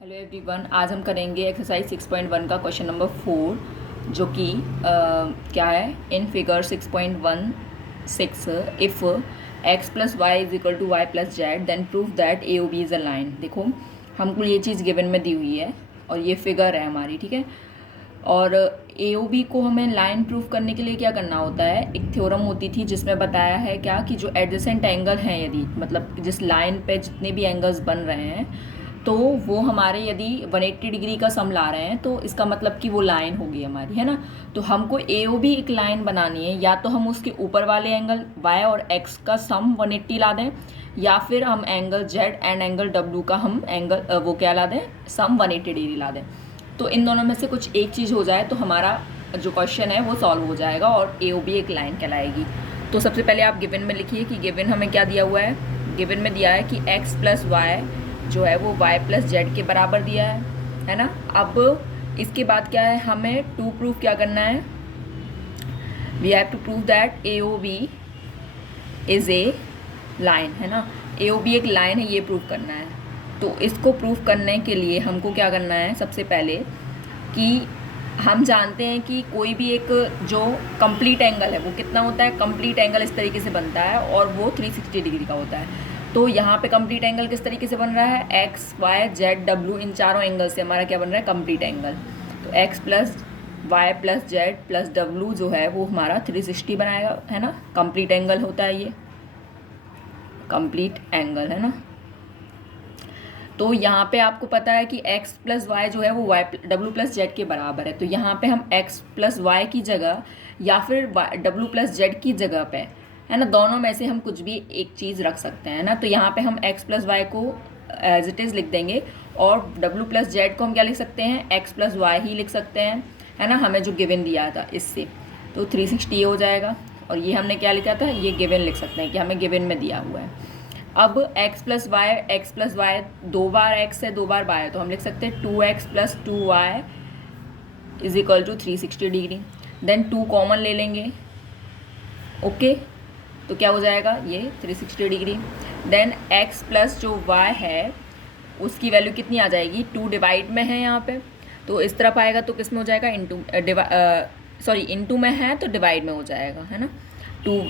Hello everyone, आज हम करेंगे एक्सरसाइज 6.1 का क्वेश्चन नंबर 4 जो कि क्या है। In figure 6.16 if x plus y is equal to y plus z then prove that A O B is a line. देखो, हमको ये चीज़ गिवन में दी हुई है और ये फिगर है हमारी, ठीक है। और ए ओ बी को हमें लाइन प्रूफ करने के लिए क्या करना होता है, एक थ्योरम होती थी जिसमें बताया है क्या कि जो एडजेसेंट एंगल हैं, यदि मतलब जिस लाइन पे जितने भी एंगल्स बन रहे हैं तो वो हमारे यदि 180 डिग्री का सम ला रहे हैं तो इसका मतलब कि वो लाइन होगी हमारी, है ना। तो हमको ए ओ बी एक लाइन बनानी है, या तो हम उसके ऊपर वाले एंगल y और x का सम 180 ला दें, या फिर हम angle z and angle w का हम एंगल वो क्या ला दें, सम 180 डिग्री ला दें। तो इन दोनों में से कुछ एक चीज़ हो जाए तो हमारा जो क्वेश्चन है वो सॉल्व हो जाएगा और ए ओ बी एक लाइन कहलाएगी। तो सबसे पहले आप गिवन में लिखिए कि गिवन हमें क्या दिया हुआ है। गिवन में दिया है कि x प्लस वाई जो है वो y प्लस जेड के बराबर दिया है ना। अब इसके बाद क्या है, हमें टू प्रूफ क्या करना है, we have to prove that A O B is a line, है ना। ए ओ बी एक लाइन है, ये प्रूफ करना है। तो इसको प्रूफ करने के लिए हमको क्या करना है, सबसे पहले कि हम जानते हैं कि कोई भी एक जो कंप्लीट एंगल है वो कितना होता है, कंप्लीट एंगल इस तरीके से बनता है और वो 360 डिग्री का होता है। तो यहाँ पे कंप्लीट एंगल किस तरीके से बन रहा है, एक्स वाई जेड डब्ल्यू, इन चारों एंगल से हमारा क्या बन रहा है, कंप्लीट एंगल। तो x plus y plus z plus डब्ल्यू जो है वो हमारा 360 बनाएगा, है ना। कंप्लीट एंगल होता है ये, कंप्लीट एंगल, है ना। तो यहाँ पे आपको पता है कि x प्लस वाई जो है वो y डब्ल्यू प्लस जेड के बराबर है। तो यहाँ पे हम x प्लस वाई की जगह या फिर डब्ल्यू प्लस जेड की जगह पे, है ना, दोनों में से हम कुछ भी एक चीज़ रख सकते हैं ना। तो यहाँ पे हम x प्लस वाई को एज इट इज़ लिख देंगे और डब्ल्यू प्लस जेड को हम क्या लिख सकते हैं, x प्लस वाई ही लिख सकते हैं, है ना। हमें जो गिवन दिया था इससे तो 360 हो जाएगा। और ये हमने क्या लिखा था, ये गिवन लिख सकते हैं कि हमें गिवन में दिया हुआ है। अब x प्लस वाई दो बार x है दो बार y है, तो हम लिख सकते हैं 2x plus 2y is equal to 360 degree. Then 2 common ले लेंगे, ओके। तो क्या हो जाएगा, ये 360 डिग्री। देन x प्लस जो y है उसकी वैल्यू कितनी आ जाएगी, 2 डिवाइड में है यहाँ पे, तो इस तरफ आएगा तो किस में हो जाएगा, इंटू में है तो डिवाइड में हो जाएगा, है ना। 2,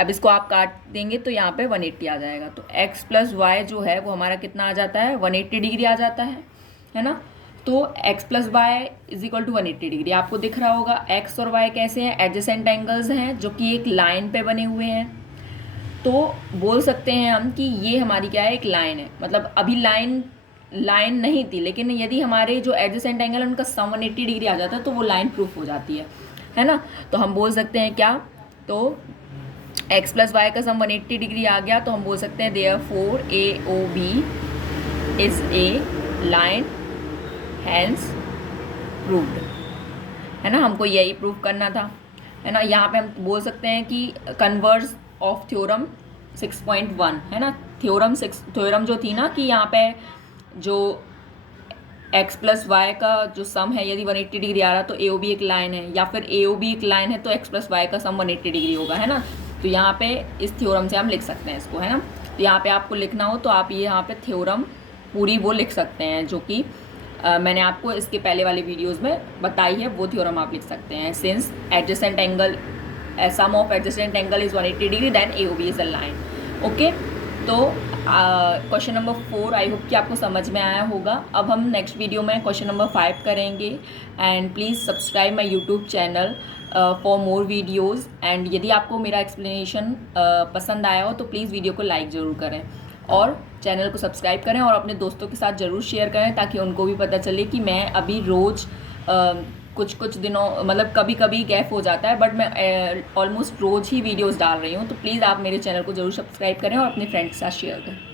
अब इसको आप काट देंगे तो यहाँ पे 180 आ जाएगा। तो x प्लस वाई जो है वो हमारा कितना आ जाता है, 180 डिग्री आ जाता है ना। तो x plus y is equal to 180 degree. आपको दिख रहा होगा x और y कैसे हैं, एडजेसेंट एंगल्स हैं जो कि एक लाइन पे बने हुए हैं। तो बोल सकते हैं हम कि ये हमारी क्या है, एक लाइन है। मतलब अभी लाइन नहीं थी, लेकिन यदि हमारे जो एडजेसेंट एंगल है उनका सम 180 डिग्री आ जाता है तो वो लाइन प्रूफ हो जाती है ना। तो हम बोल सकते हैं क्या, तो x प्लस वाई का सम 180 डिग्री आ गया तो हम बोल सकते हैं therefore A O B is a line hence proved, है ना। हमको यही प्रूव करना था, है ना। यहाँ पे हम बोल सकते हैं कि कन्वर्स ऑफ थ्योरम 6.1, है ना। थ्योरम जो थी ना कि यहाँ पे जो x प्लस वाई का जो सम है यदि 180 डिग्री आ रहा तो ए ओ बी एक लाइन है, या फिर ए ओ बी एक लाइन है तो x प्लस वाई का सम 180 डिग्री होगा, है ना। तो यहाँ पे इस थ्योरम से हम लिख सकते हैं इसको, है ना। तो यहाँ पे आपको लिखना हो तो आप ये यहाँ पे थ्योरम पूरी वो लिख सकते हैं जो कि मैंने आपको इसके पहले वाले वीडियोस में बताई है, वो थ्योरम आप लिख सकते हैं। Since adjacent angle sum of adjacent angle is 180 degree then A O B is a line, okay. तो क्वेश्चन नंबर 4 आई होप कि आपको समझ में आया होगा। अब हम नेक्स्ट वीडियो में क्वेश्चन नंबर 5 करेंगे। And please subscribe my YouTube channel for more videos. And यदि आपको मेरा एक्सप्लेनेशन पसंद आया हो तो प्लीज़ वीडियो को लाइक ज़रूर करें और चैनल को सब्सक्राइब करें और अपने दोस्तों के साथ ज़रूर शेयर करें ताकि उनको भी पता चले कि मैं अभी रोज़ कुछ दिनों मतलब कभी कभी गैप हो जाता है बट मैं ऑलमोस्ट रोज़ ही वीडियोस डाल रही हूँ। तो प्लीज़ आप मेरे चैनल को ज़रूर सब्सक्राइब करें और अपने फ्रेंड्स के साथ शेयर करें।